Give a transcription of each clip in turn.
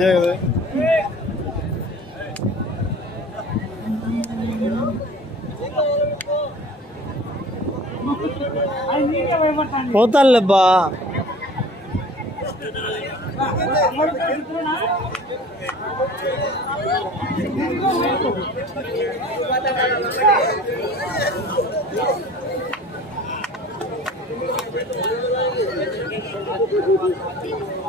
കേൾക്കുന്നത് పోతానులేబ్బా Thank you.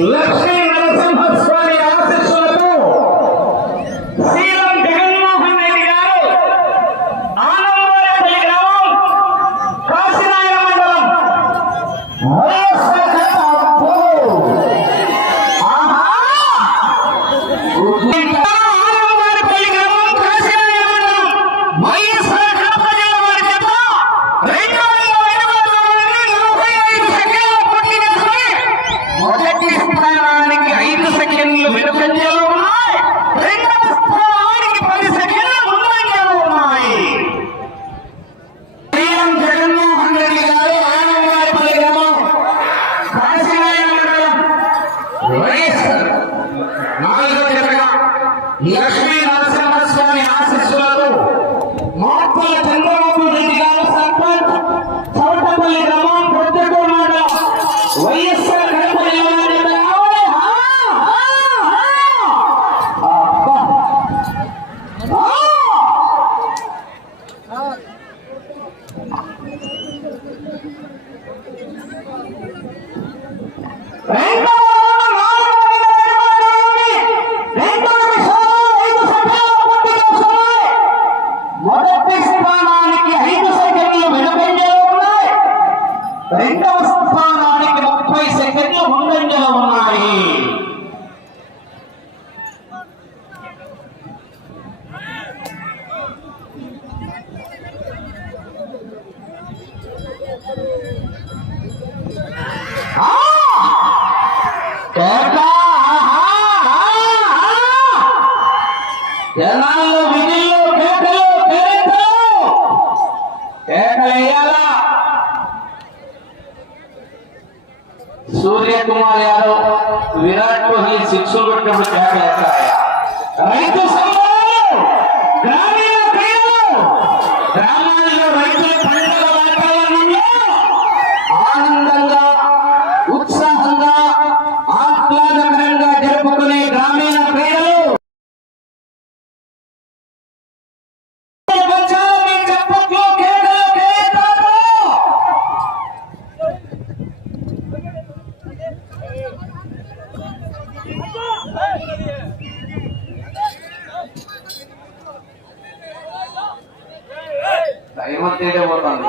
Let's see another time, Suryakumar Yadav Virat Kohli six కొట్టినప్పుడు రైతు ఏమో తేడా పోతాను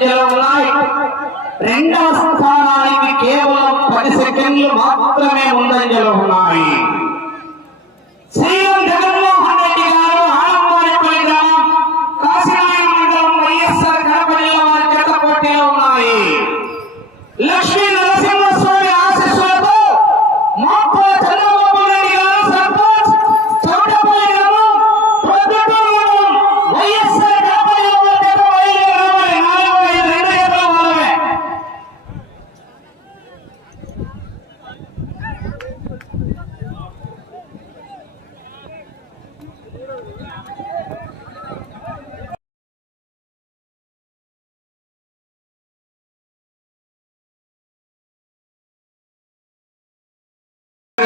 Yeah.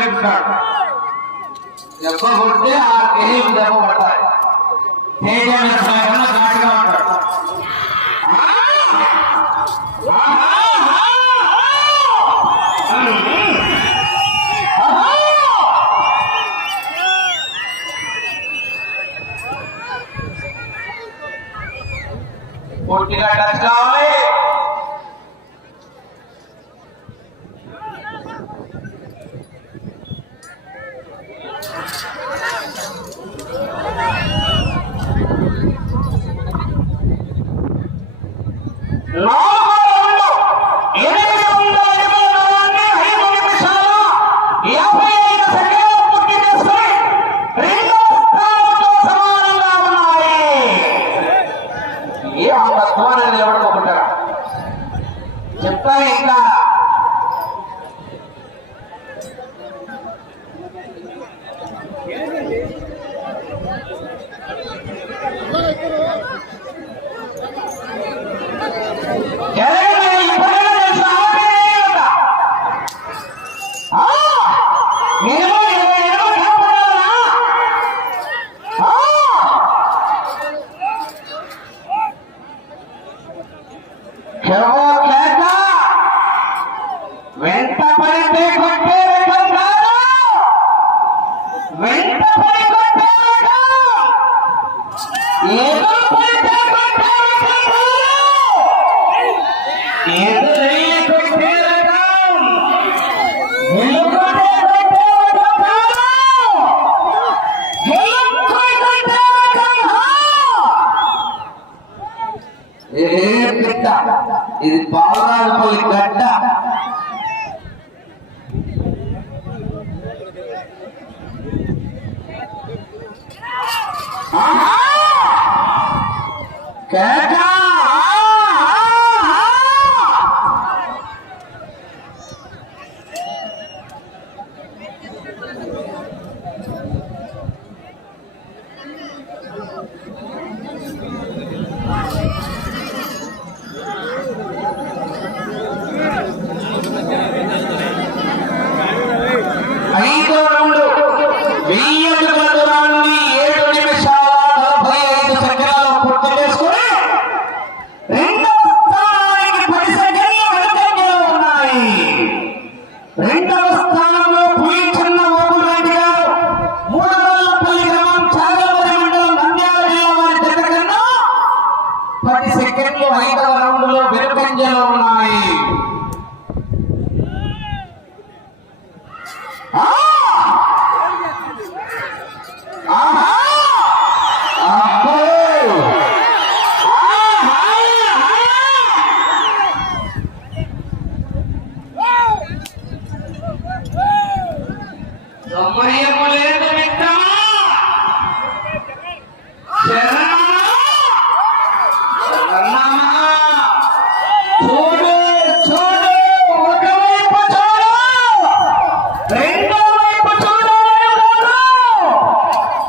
রেকর্ড যখন বলতে আর এই দেখো बताए हे जन साहबना घाट का ऊपर कोटी का टच का Amen. E... e...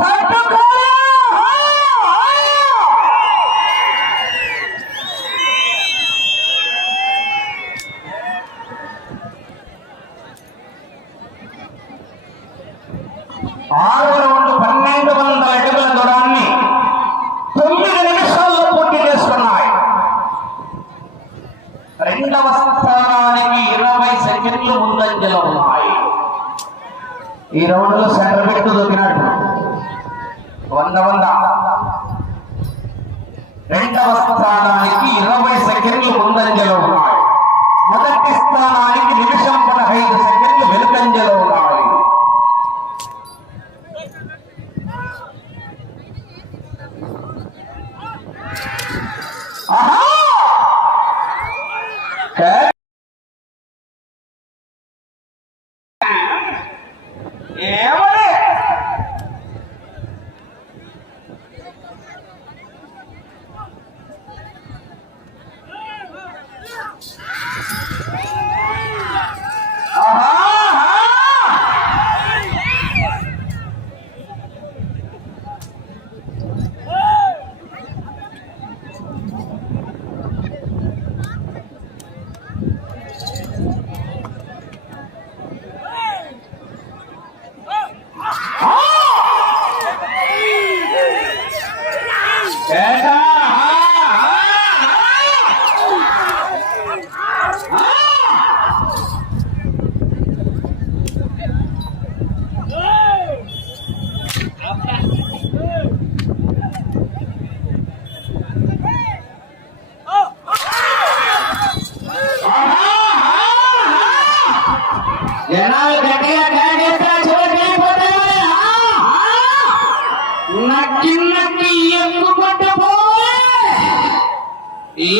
Vai tocar! ಈ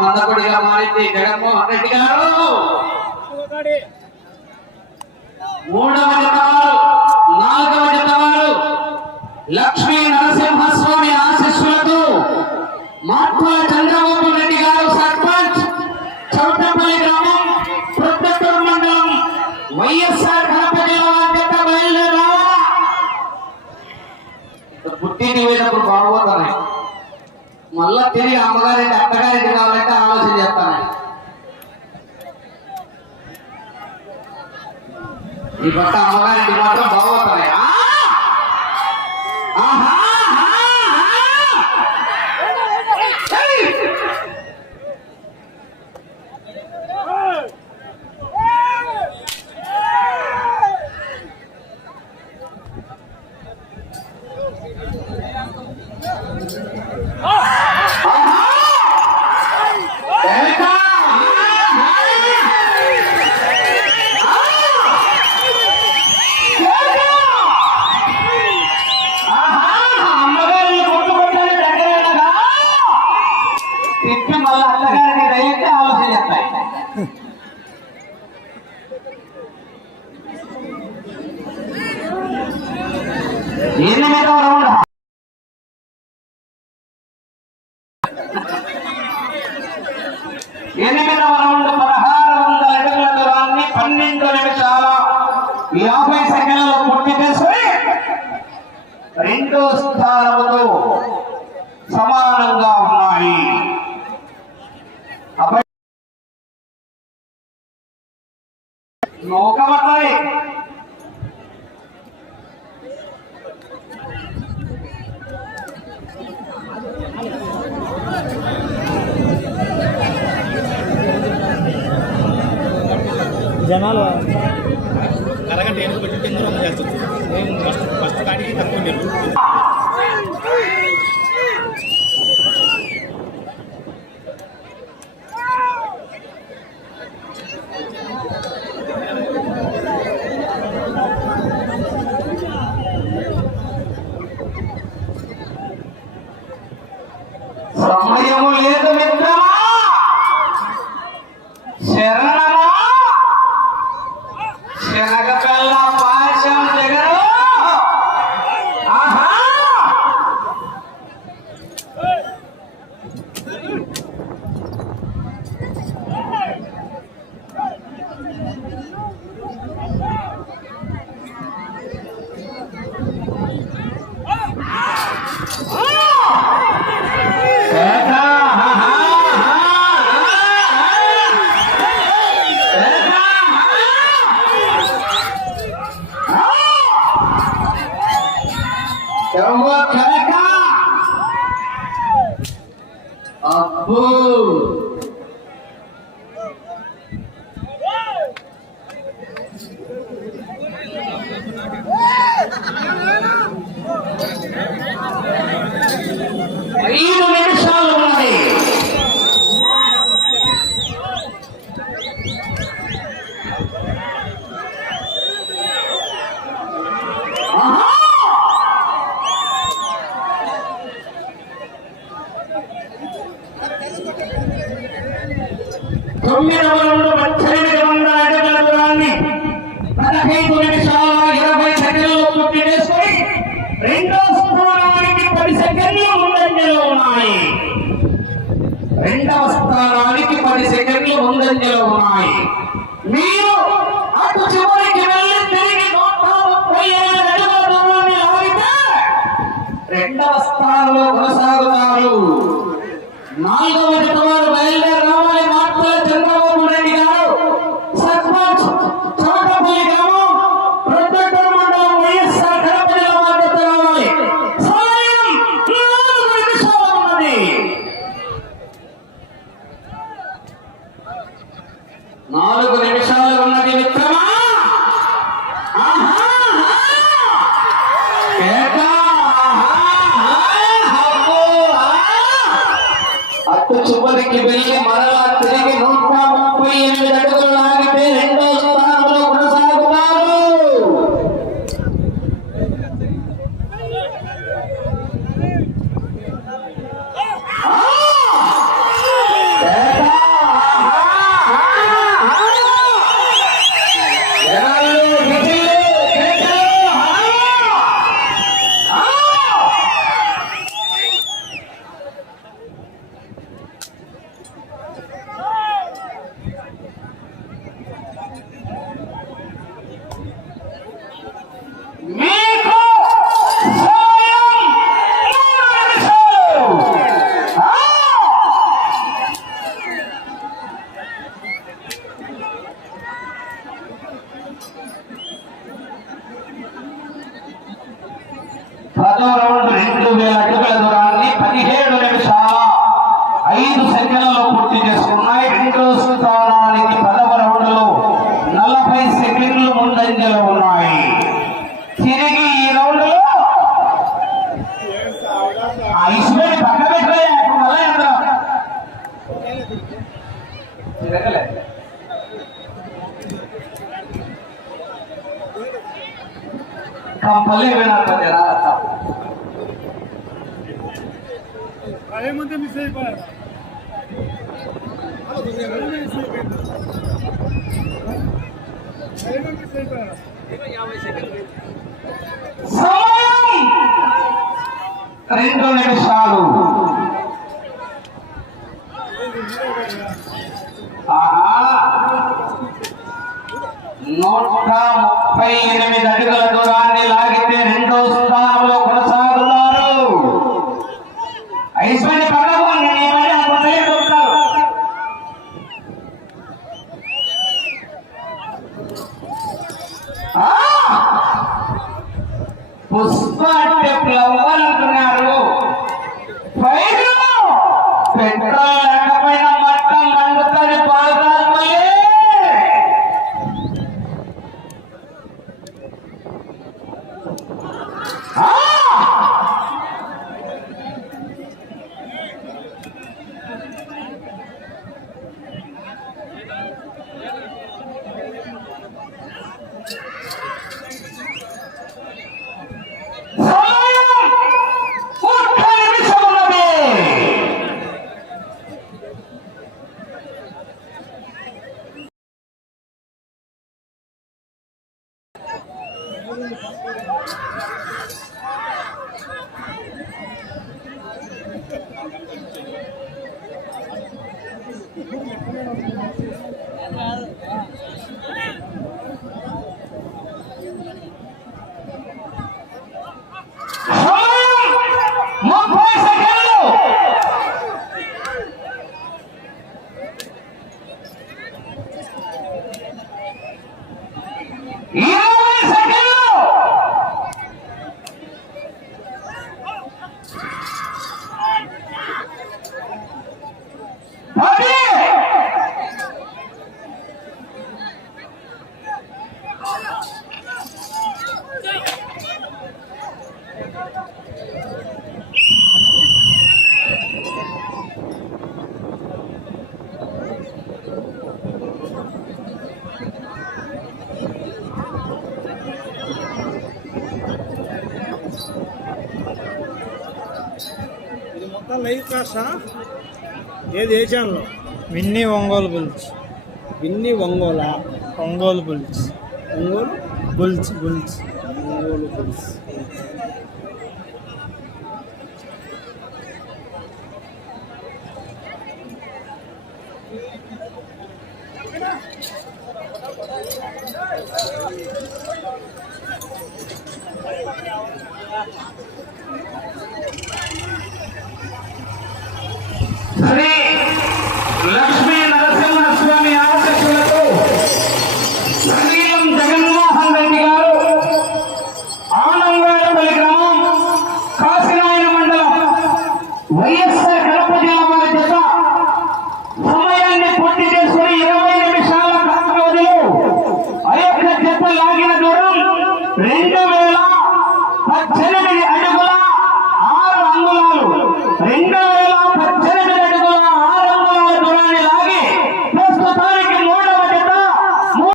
మందకుడిగా మారింది జగన్మోహన్ రెడ్డి గారు. మూడవ జతవారు నాలుగవ జతవారు లక్ష్మీ నరసింహస్వామి చంద్రబాబు రెడ్డి గారు సర్పంచ్ చౌటపల్లి గ్రామం మండలం వైఎస్ఆర్ బయలుదేరా బాబు మళ్ళా తిరిగి అమ్మగారింటి అత్తగారింటి కావాలంటే ఆలోచన చేస్తానండి ఈ పట్ట అమ్మగారింటి మాత్రం బాగోతున్నాయి ఆహా! జనాలు అరగంట ఎనిమిది పెట్టి ఫస్ట్ ఫస్ట్ కానీ తక్కువ ముందంజలో ఉన్నాయి. మీరు అటు చివరికి వెళ్ళి తిరిగి రెండవ స్థానంలో కొనసాగుతారు. నాలుగవ జత వారు బయలుదేరి రావాలి. మాత్రమే చంద్రబాబు నూట ముప్పై ఎనిమిది అడుగుల దూరాన్ని లాగితే రెండో లైవ్ కాస్టా ఏది ఏ ఛానల్? విన్నీ ఒంగోలు బుల్స్. విన్నీ ఒంగోలా? Ongole bulls. Ongole? Bulls bulls. Ongole bulls. Amén.